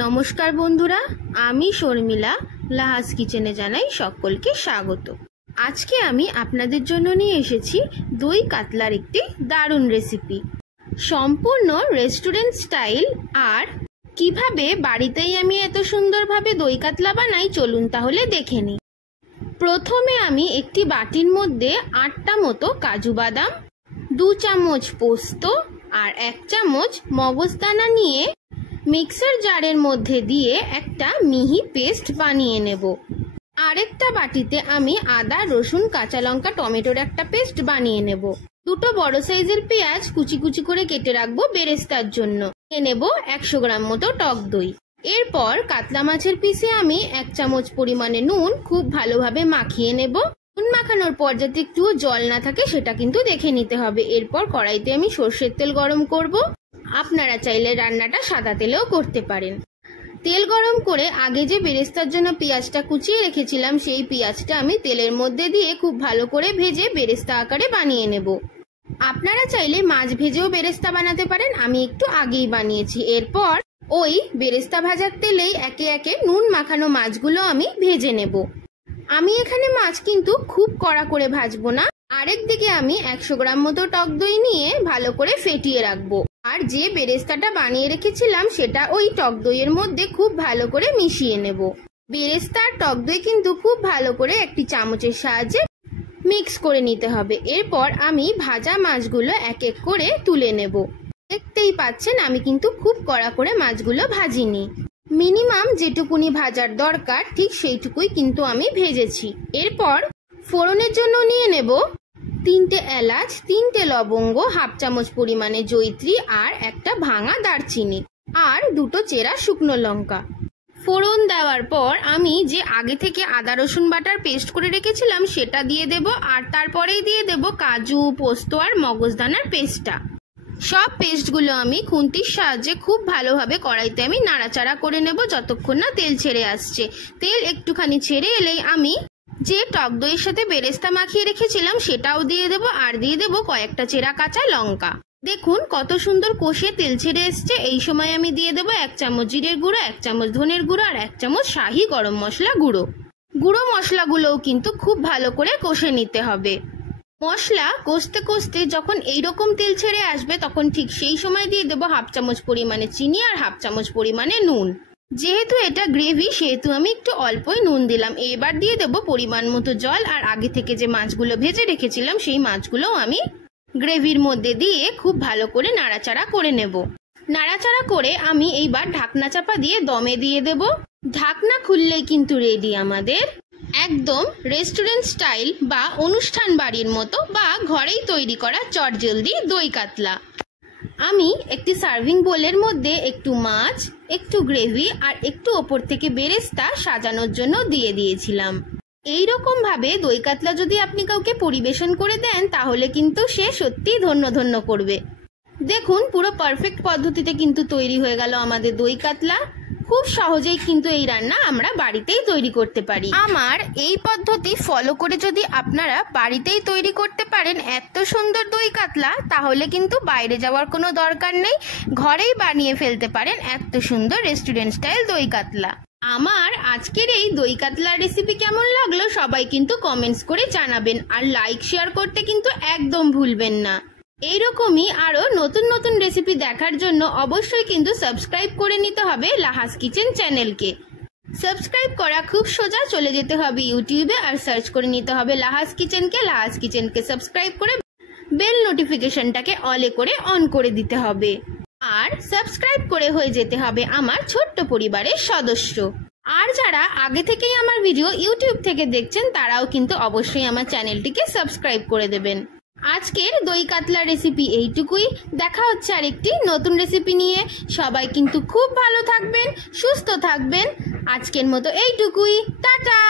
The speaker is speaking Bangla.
নমস্কার বন্ধুরা, আমি শর্মিলা লাহাস কিচেনে জানাই সকলকে স্বাগত। আজকে আমি আপনাদের জন্য নিয়ে এসেছি দই কাতলার একটি দারুণ রেসিপি, সম্পূর্ণ রেস্টুরেন্ট স্টাইল। আর কিভাবে বাড়িতেই আমি এত সুন্দরভাবে দই কাতলা বানাই, চলুন তাহলে দেখে নিই। প্রথমে আমি একটি বাটির মধ্যে 8টা মতো কাজু বাদাম, 2 চামচ পোস্ত আর 1 চামচ মগজদানা নিয়ে মিক্সার জারের মধ্যে দিয়ে একটা মিহি পেস্ট বানিয়ে নেব। আরেকটা বাটিতে আমি আদা, রসুন, কাঁচা লঙ্কা, টমেটোর একটা পেস্ট বানিয়ে নেব। 2টো বড় সাইজের পেঁয়াজ কুচি কুচি করে কেটে রাখবো বেরেস্তার জন্য। নিয়ে নেব 100 গ্রাম মতো টক দই। এরপর কাতলা মাছের পিসে আমি 1 চামচ পরিমাণে নুন খুব ভালোভাবে মাখিয়ে নেব। নুন মাখানোর পর যাতে একটুও জল না থাকে সেটা কিন্তু দেখে নিতে হবে। এরপর কড়াইতে আমি সর্ষের তেল গরম করব। আপনারা চাইলে রান্নাটা সাদা তেলেও করতে পারেন। তেল গরম করে আগে যে বেরেস্তার জন্য পেঁয়াজটা কুচিয়ে রেখেছিলাম, সেই পেঁয়াজটা আমি তেলের মধ্যে দিয়ে খুব ভালো করে ভেজে বেরেস্তা আকারে বানিয়ে নেব। আপনারা চাইলে মাছ ভেজেও বেরেস্তা বানাতে পারেন, আমি একটু আগেই বানিয়েছি। এরপর ওই বেরেস্তা ভাজার তেলেই একে একে নুন মাখানো মাছগুলো আমি ভেজে নেব। আমি এখানে মাছ কিন্তু খুব কড়া করে ভাজবো না। আরেকদিকে আমি 100 গ্রাম মতো টক দই নিয়ে ভালো করে ফেটিয়ে রাখবো। আর যে বেরেস্তাটা বানিয়ে রেখেছিলাম সেটা ওই টক দইয়ের মধ্যে খুব ভালো করে মিশিয়ে নেব। বেরেস্তা আর টক দই কিন্তু খুব ভালো করে একটি চামচের সাহায্যে মিক্স করে নিতে হবে। এরপর আমি ভাজা মাছগুলো এক এক করে তুলে নেব। দেখতেই পাচ্ছেন আমি কিন্তু খুব কড়া করে মাছগুলো ভাজিনি। মিনিমাম যেটুকুনি ভাজার দরকার ঠিক সেইটুকুই কিন্তু আমি ভেজেছি। এরপর ফোড়নের জন্য নিয়ে নেব 3টে এলাচ, 3টে লবঙ্গ, 1/2 চামচ পরিমাণে জয়িত্রী আর একটা ভাঙা দারচিনি আর 2টো চেরা শুকনো লঙ্কা। ফোড়ন দেওয়ার পর আমি যে আগে থেকে আদা রসুন বাটার পেস্ট করে রেখেছিলাম সেটা দিয়ে দেব। আর তারপরেই দিয়ে দেব কাজু, পোস্ত আর মগজদানার পেস্টটা। সব পেস্টগুলো আমি খুন্তির সাহায্যে খুব ভালোভাবে কড়াইতে আমি নাড়াচাড়া করে নেব যতক্ষণ না তেল ছেড়ে আসছে। তেল একটুখানি ছেড়ে এলেই আমি যে টক দইয়ের সাথে বেরেস্তা মাখিয়ে রেখেছিলাম সেটাও দিয়ে দেব। আর দিয়ে দেব কয়েকটা চেরা কাঁচা লঙ্কা। দেখুন কত সুন্দর কষে তেল ছেড়ে এসছে। এই সময় আমি দিয়ে দেব 1 চামচ জিরের গুঁড়ো, 1 চামচ ধনের গুঁড়ো আর 1 চামচ শাহি গরম মশলা গুঁড়ো। গুঁড়ো মশলাগুলোও কিন্তু খুব ভালো করে কষে নিতে হবে। মশলা কষতে কষতে যখন এইরকম তেল ছেড়ে আসবে তখন ঠিক সেই সময় দিয়ে দেব 1/2 চামচ পরিমাণে চিনি আর 1/2 চামচ পরিমাণে নুন। যেহেতু এটা গ্রেভি সেহেতু আমি একটু অল্পই নুন দিলাম। এবার দিয়ে দেব পরিমাণ মতো জল। আর আগে থেকে যে মাছগুলো ভেজে রেখেছিলাম সেই মাছগুলোও আমি গ্রেভির মধ্যে দিয়ে খুব ভালো করে নাড়াচাড়া করে নেব। নাড়াচাড়া করে আমি এইবার ঢাকনা চাপা দিয়ে দমে দিয়ে দেব। ঢাকনা খুললেই কিন্তু রেডি আমাদের একদম রেস্টুরেন্ট স্টাইল বা অনুষ্ঠান বাড়ির মতো বা ঘরেই তৈরি করা চটজলদি দই কাতলা। আমি একটি সার্ভিং বোলের মধ্যে একটু মাছ, একটু গ্রেভি আর একটু ওপর থেকে বেরেস্তা সাজানোর জন্য দিয়ে দিয়েছিলাম। এইরকম ভাবে দই কাতলা যদি আপনি কাউকে পরিবেশন করে দেন তাহলে কিন্তু সে সত্যিই ধন্য ধন্য করবে। দেখুন পুরো পারফেক্ট পদ্ধতিতে কিন্তু তৈরি হয়ে গেল আমাদের দই কাতলা। খুব সহজেই কিন্তু এই রান্না আমরা বাড়িতেই তৈরি করতে পারি। আমার এই পদ্ধতি ফলো করে যদি আপনারা বাড়িতেই তৈরি করতে পারেন এত সুন্দর দই কাতলা, তাহলে কিন্তু বাইরে যাওয়ার কোনো দরকার নেই, ঘরেই বানিয়ে ফেলতে পারেন এত সুন্দর রেস্টুরেন্ট স্টাইল দই কাতলা। আমার আজকের এই দই কাতলার রেসিপি কেমন লাগলো সবাই কিন্তু কমেন্টস করে জানাবেন। আর লাইক শেয়ার করতে কিন্তু একদম ভুলবেন না। এইরকমই আরো নতুন নতুন রেসিপি দেখার জন্য অবশ্যই কিন্তু সাবস্ক্রাইব করে নিতে হবে লাহাস কিচেন চ্যানেলকে। সাবস্ক্রাইব করা খুব সোজা, চলে যেতে হবে ইউটিউবে আর সার্চ করে নিতে হবে লাহাস কিচেনকে। লাহাস কিচেনকে সাবস্ক্রাইব করে বেল নোটিফিকেশনটাকে অলে করে অন করে দিতে হবে। আর সাবস্ক্রাইব করে হয়ে যেতে হবে আমার ছোট্ট পরিবারের সদস্য। আর যারা আগে থেকেই আমার ভিডিও ইউটিউব থেকে দেখছেন তারাও কিন্তু অবশ্যই আমার চ্যানেলটিকে সাবস্ক্রাইব করে দেবেন। আজকের দই কাতলা রেসিপি এইটুকুই। দেখা হচ্ছে আরেকটি নতুন রেসিপি নিয়ে। সবাই কিন্তু খুব ভালো থাকবেন, সুস্থ থাকবেন। আজকের মতো এইটুকুই, টাটা।